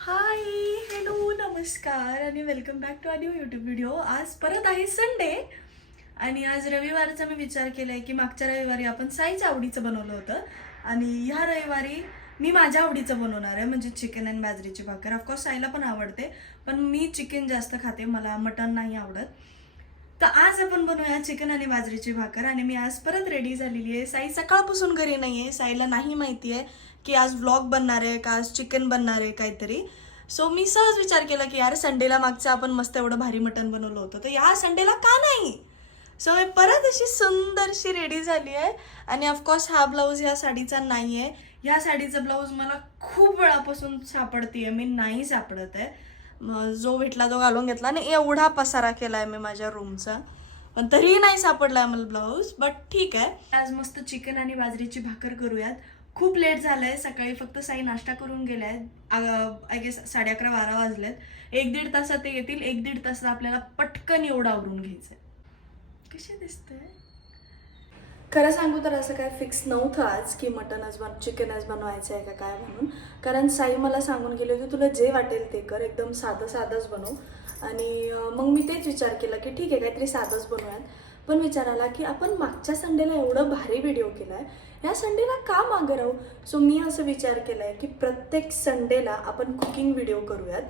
हाय hello नमस्कार आणि welcome back to a new YouTube video. आज परत आहे संडे आणि आज रविवारचा मी विचार केला आहे की मागच्या रविवारी आपण साईच्या आवडीचं बनवलं होतं आणि ह्या रविवारी मी माझ्या आवडीचं बनवणार आहे, म्हणजे चिकन आणि बाजरीची भाकर. ऑफकोर्स साईला पण आवडते, पण मी चिकन जास्त खाते, मला मटण नाही आवडत. तर आज आपण बनवूया चिकन आणि बाजरीची भाकर. आणि मी आज परत रेडी झालेली आहे. साई सकाळपासून घरी नाही आहे, साईला नाही माहिती आहे की आज व्लॉग बनणार आहे का, आज चिकन बनणार आहे काहीतरी. सो मी सहज विचार केला की यार संडेला मागचं आपण मस्त एवढं भारी मटण बनवलं होतं, तर या संडेला का नाही. सो मी परत अशी सुंदरशी रेडी झाली आहे. आणि ऑफकोर्स हा ब्लाऊज ह्या साडीचा नाही आहे. ह्या साडीचा ब्लाऊज मला खूप वेळापासून सापडतीये, मी नाही सापडत आहे. जो भेटला तो घालून घेतला आणि एवढा पसारा केलाय मी माझ्या रूमचा, पण तरीही नाही सापडलाय मला ब्लाऊज. बट ठीक आहे, आज मस्त चिकन आणि बाजरीची भाकर करूयात. खूप लेट झालंय, सकाळी फक्त साई नाश्ता करून गेलाय. आय गेस 11:30-12 वाजलेत. 1-1.5 तासात ते येतील. 1-1.5 तासात आपल्याला पटकन एवढं आवरून घ्यायचंय. कसे दिसतंय? खरं सांगू तर असं काय फिक्स नव्हतं आज की चिकनच बनवायचं आहे का काय म्हणून. कारण साई मला सांगून गेले होते तुला जे वाटेल ते कर, एकदम साधंच बनव. आणि मग मी तेच विचार केला की ठीक आहे काहीतरी साधंच बनवूयात. पण विचार आला की आपण मागच्या संडेला एवढं भारी व्हिडिओ केलाय, या संडेला का मागं राहू. सो मी असं विचार केलाय की प्रत्येक संडेला आपण कुकिंग व्हिडिओ करूयात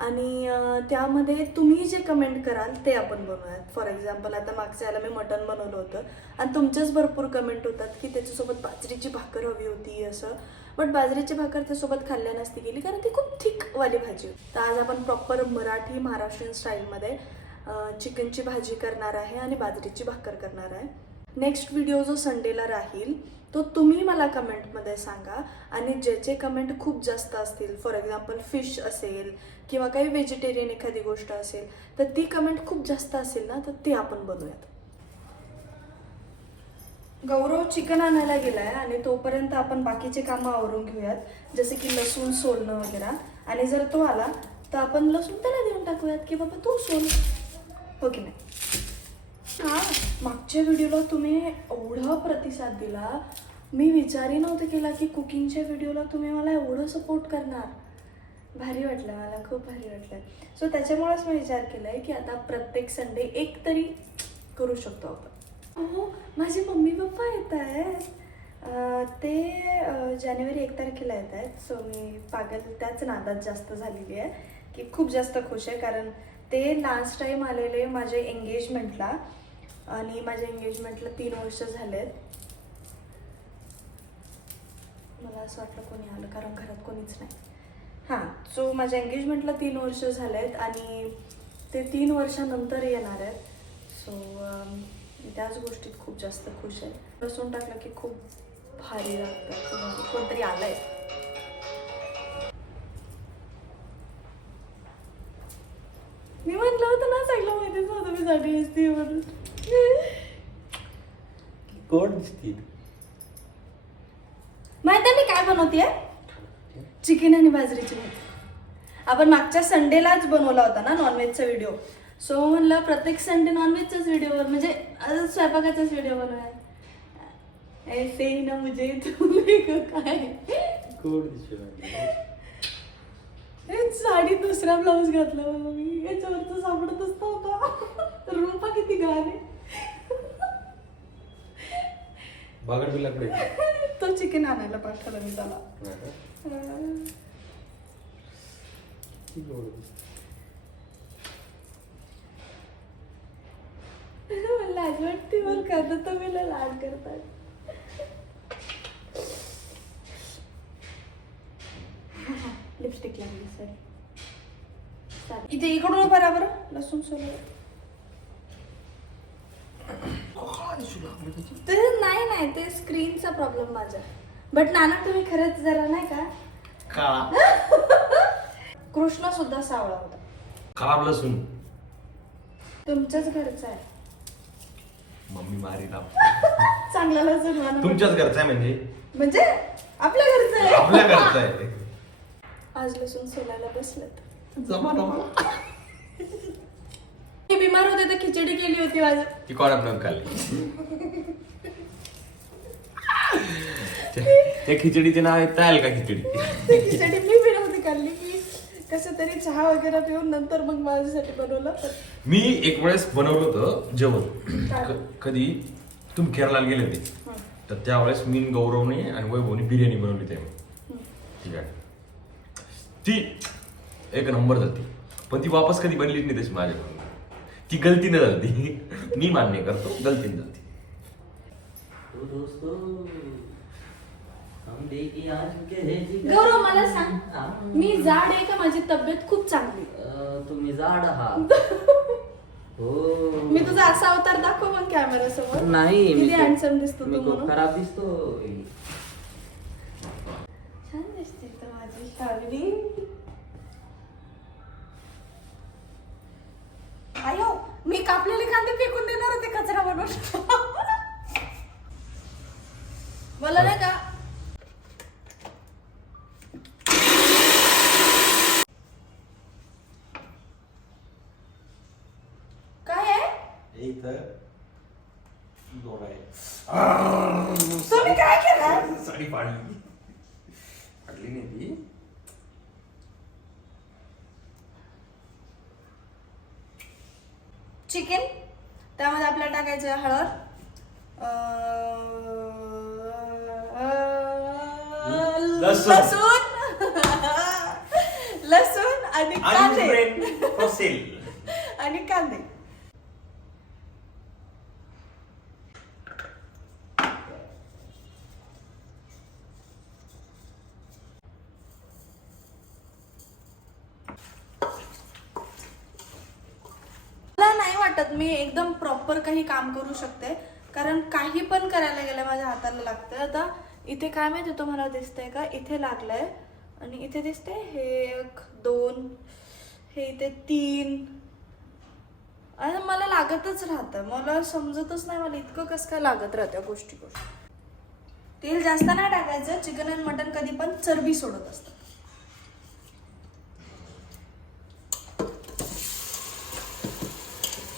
आणि त्यामध्ये तुम्ही जे कमेंट कराल ते आपण बनवूयात. फॉर एक्झाम्पल आता मागच्या याला मी मटण बनवलं होतं आणि तुमचेच भरपूर कमेंट होतात की त्याच्यासोबत बाजरीची भाकर हवी होती असं. बट बाजरीची भाकर त्यासोबत खाल्ल्या नसती गेली कारण ती खूप थिकवाली भाजी होती. तर आज आपण प्रॉपर महाराष्ट्रीयन स्टाईलमध्ये चिकनची भाजी करणार आहे आणि बाजरीची भाकर करणार आहे. नेक्स्ट व्हिडिओ जो संडेला राहील तो तुम्ही मला कमेंटमध्ये सांगा. आणि ज्याचे कमेंट खूप जास्त असतील, फॉर एक्झाम्पल फिश असेल किंवा काही व्हेजिटेरियन एखादी गोष्ट असेल, तर ती कमेंट खूप जास्त असेल ना तर ते आपण बनवूयात. गौरव चिकन आणायला गेलाय आणि तोपर्यंत आपण बाकीचे कामं आवरून घेऊयात, जसे की लसूण सोलणं वगैरे. आणि जर तो आला तर आपण लसूण त्याला देऊन टाकूयात की बाबा तू सोल, हो की नाही. हा, मागच्या व्हिडिओला तुम्ही एवढा प्रतिसाद दिला, मी विचारही नव्हतं केला की कुकिंगच्या व्हिडिओला तुम्ही मला एवढं सपोर्ट करणार. भारी वाटलं, मला खूप भारी वाटलं. सो त्याच्यामुळेच मी विचार केलाय की आता प्रत्येक संडे एक तरी करू शकतो आपण. हो, माझे मम्मी पप्पा येत आहेत. ते जानेवारी 1 तारखेला येत आहेत. सो मी पागल त्याच नादात जास्त झालेली आहे की खूप जास्त खुश आहे. कारण ते लास्ट टाईम आलेले माझ्या एंगेजमेंटला आणि माझ्या एंगेजमेंटला 3 वर्ष झालेत. मला असं वाटलं कोणी आलं कारण घरात कोणीच नाही. हां, सो माझ्या एंगेजमेंटला 3 वर्ष झालेत आणि ते 3 वर्षानंतर येणार आहेत. सो त्याच गोष्टीत खूप जास्त खुश आहे. बसून टाकलं की खूप भारी लागतं, म्हणजे कोणतरी आलंय. मी म्हटलं होतं ना, चांगलं माहितीच नव्हतं मी साठी दिसते म्हणून. कोण दिसते? माहिती मी काय बनवतेय? चिकन आणि बाजरीची भाजी. आपण मागच्या संडेलाच बनवला होता ना नॉनव्हेजचा व्हिडिओ. सो म्हणलं प्रत्येक संडे नॉनव्हेजचाच व्हिडिओ, म्हणजे स्वयंपाकाचाच व्हिडिओ बनवाय. ऐसे ही ना मुझे तुम्ही काय कोण दिसते? साडी दुसरा ब्लाऊज घातला मला मी, याच्यावरच सापडतच नव्हता. रूपा किती घाण. बागड बिलाकडे तो चिकन आणायला पाठवला मी त्याला. मला लाज वाटते बरं का, तर तुम्ही लाड करतात. लिपस्टिक लागली सर. इथे इकडून बरोबर लसूण सोलून. ते नाही ते स्क्रीनचा प्रॉब्लेम माझा. बट नाना तुम्ही खरंच जरा नाही का कृष्ण सुद्धा सावळा होता. खराब लसूण तुमच्याच घरचा आहे. मम्मी मारीला. चांगला लसूण म्हणा. तुमच्याच घरचा आहे म्हणजे आपल्या घरचा आहे. आपल्या घरचा आहे. आज लसूण सोलायला बसलेत. जमाना मी बिमार होते तर खिचडी केली होती माझं. ती कोण आपण खाल्ली? त्या खिचडीचे नाव आहे तायल का खिचडी? खिचडी मी बिनवती खाल्ली की कसं तरी चहा वगैरे पिऊन नंतर मग माझ्यासाठी बनवलं. मी एक वेळेस बनवलं होतं जेवण. कधी तुम्ही केरळला गेले होते तर त्यावेळेस मी गौरवने आणि वैभवने बिर्याणी बनवली त्यावेळी. ठीक आहे, ती एक नंबर झाली, पण ती वापस कधी बनलीच नाही तशी माझ्याकडून. ती गलतीने झाली, मी मान्य करतो गलतीने झाली. गौरव मला सांग, मी जाड आहे का माझी तब्येत खूप चांगली? तुम्ही जाड आहात. हो, मी तुझा असा अवतार दाखव मग कॅमेरा समोर. नाही किती हँडसम दिसतो मी तू खूप म्हणून. खराब दिसतो. छान दिसते तर माझी शावरी. आयो, मी कापलेले कांदे फेकून देणार होते कचरा बनवून. मला नाही का काय आहे? इथं दोन आहे. तुम्ही काय केलं? साडी फाडली नाही ती. चिकन, त्यामध्ये आपल्याला टाकायचं हळद, लसूण. लसूण आणि कांदे असेल आणि कांदे. मला नाही वाटत मी एकदम प्रॉपर काही काम करू शकते, कारण काही पण करायला गेलं माझ्या हाताला लागतं. आता इथे काय माहिती तुम्हाला दिसतंय का, इथे लागलंय आणि इथे दिसते हे 1 2, हे इथे 3, आणि मला लागतच राहतं. मला समजतच नाही मला इतकं कसं काय लागत राहत्या गोष्टी. तेल जास्त नाही टाकायचं. चिकन आणि मटन कधी पण चरबी सोडत असतं.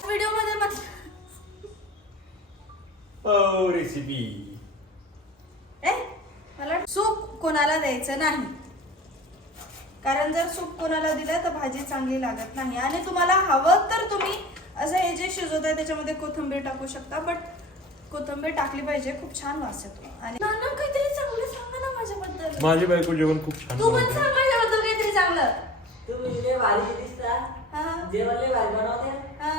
व्हिडिओ मध्ये रेसिपी मला सूप कोणाला द्यायचं नाही, कारण जर सूप कोणाला दिलं तर भाजी चांगली लागत नाही. आणि तुम्हाला हवं तर तुम्ही असं हे जे शिजवत आहे त्याच्यामध्ये कोथिंबीर टाकू शकता, बट कोथिंबीर टाकली पाहिजे, खूप छान वास येतो. आणि नाना काहीतरी चांगलं सांगा ना माझ्याबद्दल. माझी बायको जेवण खूप छान तू पण सांग माझ्याबद्दल काहीतरी चांगलं. तुम्ही लय भारी दिसता. हा जेवण लय भारी बनवते. हा.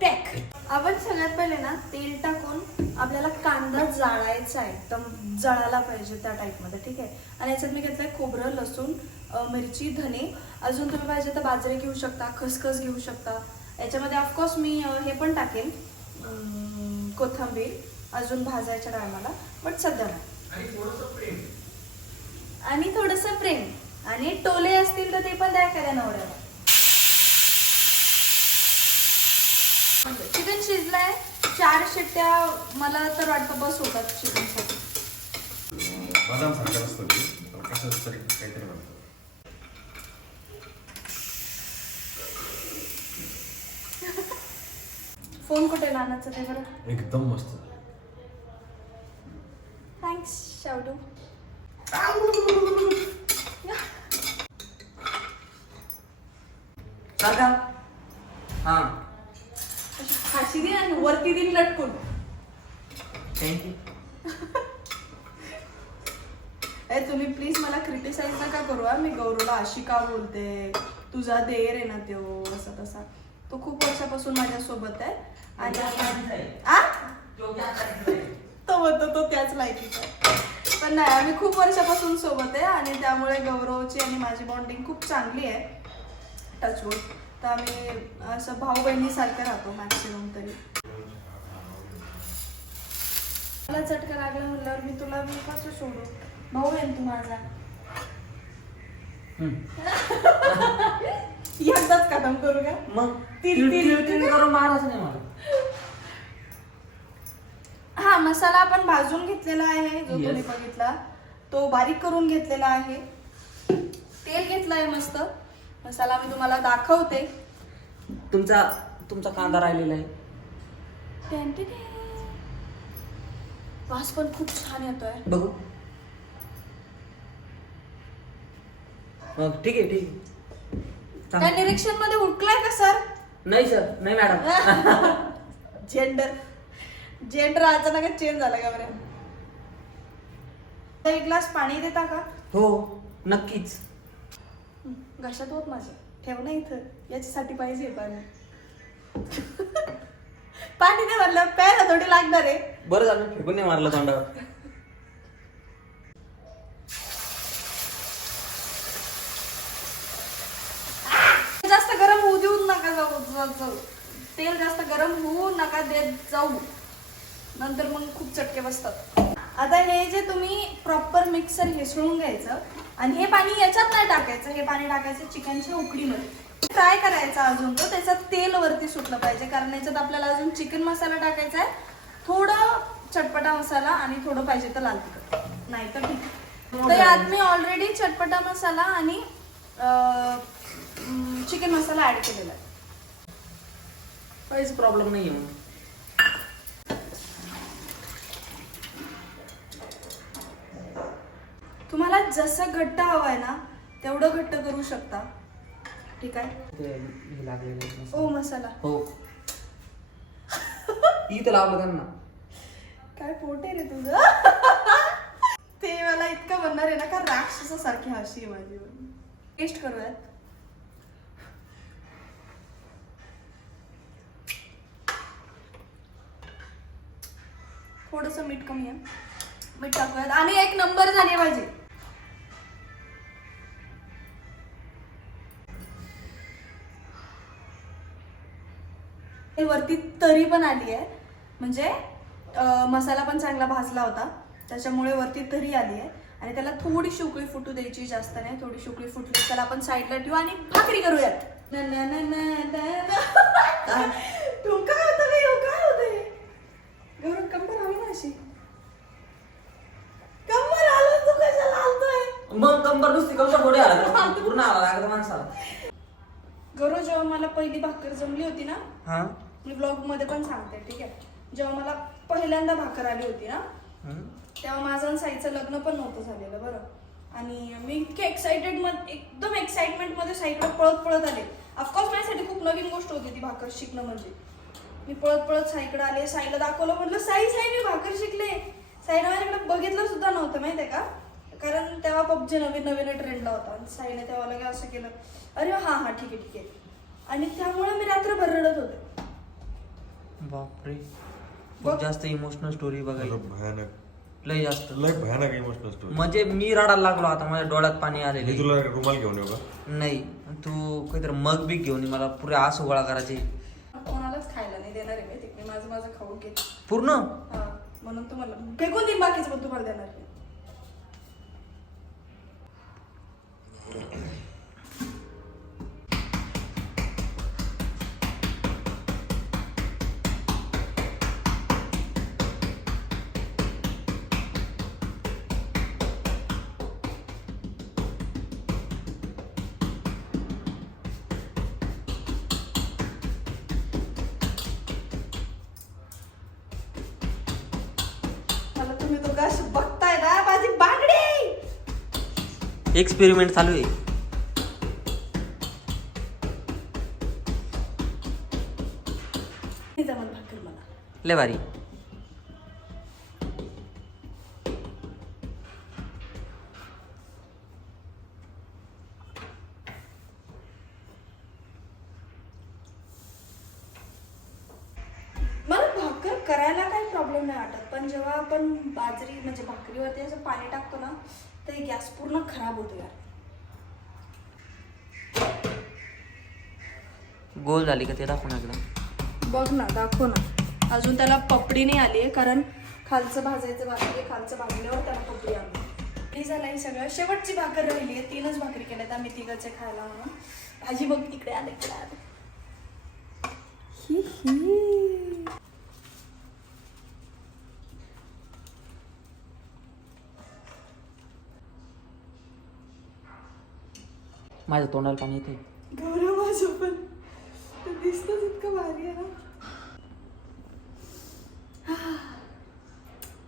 पॅक. आपण सगळ्यात पहिले ना तेल टाकून आपल्याला कांदा जाळायचा आहे, एकदम जळायला पाहिजे त्या टाईपमध्ये. ठीक आहे. आणि याच्यात मी घेतलंय खोबरं, लसूण, मिरची, धने. अजून तुम्ही पाहिजे तर बाजरी घेऊ शकता, खसखस घेऊ शकता. याच्यामध्ये ऑफकोर्स मी हे पण टाकेल, कोथिंबीर, अजून भाजायच्या टायमाला, बट सध्या नाही. आणि थोडंसं प्रेम. आणि टोले असतील तर ते पण द्या एखाद्या नवऱ्याला. चिकन शिजलाय, 4 शिट्ट्या मला तर वाटतं बस होतात चिकन साठी. बदाम सारखं असतं ते, कसं तरी काहीतरी म्हणतात. फोन कुठे नानाचं ते बरं. एकदम मस्त. थँक्स शावडू. काका. हा, फाशी दे आणि वरती दिन लटकून. थँक्यू. तुम्ही प्लीज मला क्रिटिसाइज नका करू. मी गौरवला अशी का बोलते, तुझा देर आहे ना तो, असं तसा. तो खूप वर्षापासून माझ्या सोबत आहे. आणि तो म्हणतो तो त्याच लायकीचा आहे. पण नाही, आम्ही खूप वर्षापासून सोबत आहे आणि त्यामुळे गौरवची आणि माझी बॉन्डिंग खूप चांगली आहे. टचवूड. तर आम्ही असं भाऊ बहिणीसारखं राहतो मॅक्सिमम तरी. मला चटका लागला म्हणल्यावर मी तुला मी कसं सोडू. भाऊ आहे तू माझा. एकदाच खतम करू का मग तिल करून माराच नाही मला. हा मसाला आपण भाजून घेतलेला आहे, जो तुम्ही बघितला तो बारीक करून घेतलेला आहे. तेल घेतलंय मस्त. मसाला मी तुम्हाला दाखवते. तुमचा कांदा राहिलेला आहे. वास पण खूप छान येतोय. बघू. मग ठीक आहे ठीक आहे. काय चांग- निरीक्षण मध्ये उठलाय का सर? नाही सर, नाही मॅडम. जेंडर अचानकच चेंज झाला का बरं? एक ग्लास पाणी देता का? हो नक्कीच. घशात होत माझे, ठेव ना इथं, याच्यासाठी पाहिजे पाणी. पाणी नाही म्हणलं प्यायला थोडी लागणार आहे. बरं झालं फेकून नाही मारलं तोंडावर. जास्त गरम होऊ देऊ नका जाऊ. तेल जास्त गरम होऊ नका देत जाऊ, नंतर मग खूप चटके बसतात. आता हे जे तुम्ही प्रॉपर मिक्सर हिसळून घ्यायचं आणि हे पाणी याच्यात नाही टाकायचं, हे पाणी टाकायचं चिकनच्या उकडीमध्ये. फ्राय करायचा अजून तो, त्याचं तेल वरती सुटलं पाहिजे, कारण याच्यात आपल्याला अजून चिकन मसाला टाकायचा आहे, थोडं चटपटा मसाला आणि थोडं पाहिजे तर लाल तिखट, नाही तर ठीक. तर यात मी ऑलरेडी चटपटा मसाला आणि चिकन मसाला ऍड केलेला आहे. काहीच प्रॉब्लेम नाही आहे. तुम्हाला जसं घट्ट हवंय ना तेवढं घट्ट करू शकता. ठीक आहे. ते हे लागलेलं आहे ओ मसाला. मसाला हो इथं लावलं त्यांना. काय पोट आहे रे तुझं? ते मला इतकं म्हणणार आहे ना का राक्षसासारखी हशी आहे माझी. टेस्ट करूयात. थोडस मीठ कमी आहे, मीठ टाकूयात आणि एक नंबर झाली भाजी. वरती तरी पण आली आहे, म्हणजे मसाला पण चांगला भाजला होता त्याच्यामुळे वरती तरी आली आहे. आणि त्याला थोडीशी उकळी फुटू द्यायची, जास्त नाही. थोडीशी उकळी फुटली त्याला आपण साईडला ठेवू आणि भाकरी करूयात. तुम काय होतं रे? काय होतंय? गौरव कंबर आली ना अशी. कंबर आलं, तू कशाला आलतोय? मग कंबर नुसती कंबर थोडी आला पूर्ण आला लागला माणसाला. गौरव जेव्हा मला पहिली भाकर जमली होती ना, हा मी ब्लॉग मध्ये पण सांगते, ठीक आहे. जेव्हा मला पहिल्यांदा भाकर आली होती ना, तेव्हा माझं आणि साईचं लग्न पण नव्हतं झालेलं बरं. आणि मी इतके एकदम एक्साइटमेंट मध्ये साईकडे पळत आले. ऑफकोर्स माझ्यासाठी खूप नवीन गोष्ट होती ती भाकर शिकणं. म्हणजे मी पळत साईकडे आले, साईला दाखवलं, म्हटलं साई मी भाकर शिकले. साईने माझ्याकडे बघितलं सुद्धा नव्हतं माहितीये का, कारण तेव्हा पबजी नवीन ट्रेंडला होता. आणि साईने तेव्हा लगे असं केलं, अरे हा ठीक आहे. आणि त्यामुळे मी रात्रभर रडत होते. बापरे, खूप जास्त इमोशनल स्टोरी बघायला. भयानक, लय जास्त, लय भयानक इमोशनल स्टोरी. म्हणजे मी रडायला लागलो आता, माझ्या डोळ्यात पाणी मी आलेले. तुला रुमाल घेऊन येऊ का? नाही, तू काहीतरी मग बी घेऊन ये, मला पुरे आसू गोळा करायचे. कोणालाच खायला नाही देणार आहे मी, तिकडे माझं खाऊ घेत पूर्ण. म्हणून तुम्हाला फेकून देईन, बाकीच पण तुम्हाला देणार नाही. तुम्ही दोघं असं बघताय ना, माझी बांगडी. एक्सपेरिमेंट चालू आहे. जमत भाकर मला. लय भारी. मला भाकर करायला काही प्रॉब्लेम नाही वाटत, पण जेव्हा आपण बाजरी म्हणजे भाकरीवरती असं पाणी टाकतो ना, तर गॅस पूर्ण खराब होतो यार. गोल झाली का ते दाखवून एकदा. बघ ना, दाखव ना. अजून त्याला पपडी नाही आली आहे, कारण खालचं भाजायचं बाकी आहे. खालचं भाजल्यावर त्याला पपडी आली. झालं हे सगळं. शेवटची भाकर राहिली आहे. 3च भाकरी केल्यात आम्ही तिघाचे खायला म्हणून. भाजी बघ इकडे आले. माझ्या तोंडाला पाणी येते. गौरव माझं पण दिसतच इतकं भारी आहे ना.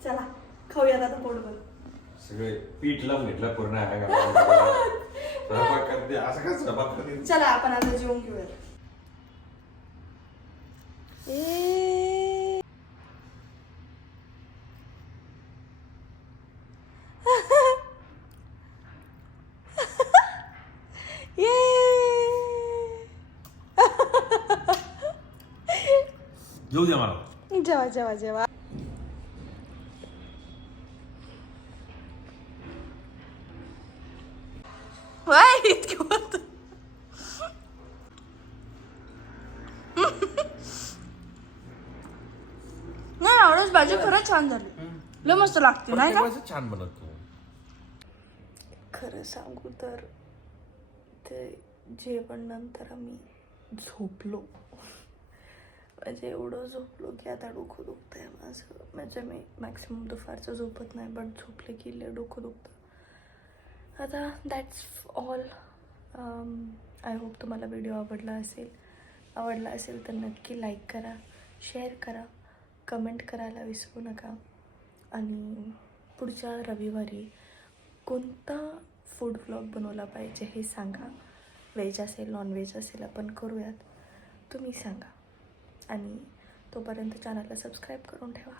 चला खाऊयात आता पोटभर. सगळे पीठ लावून घेतलं पूर्ण. स्वयंपाक करते असं काय स्वयंपाक करते चला आपण आता जेवून घेऊया. येऊ द्या मला. जेवा जेवा जेवा. वाय इतके होत. नाही आवडच भाजी खरंच छान झाली. लय मस्त लागते नाही का? प्रत्येक वेळेस छान बनत तू. खरं सांगू तर ते जेवण नंतर आम्ही झोपलो. म्हणजे एवढं झोपलो की आता डोकं दुखतंय माझं. म्हणजे मी मॅक्सिमम दुपारचं झोपत नाही बट झोपले की लय डोकं दुखतं. आता दॅट्स ऑल. आय होप तुम्हाला व्हिडिओ आवडला असेल तर नक्की लाईक करा, शेअर करा, कमेंट करायला विसरू नका. आणि पुढच्या रविवारी कोणता फूड व्लॉग बनवला पाहिजे हे सांगा. व्हेज असेल नॉनव्हेज असेल आपण करूयात, तुम्ही सांगा. आणि तोपर्यंत चॅनलला सबस्क्राईब करून ठेवा.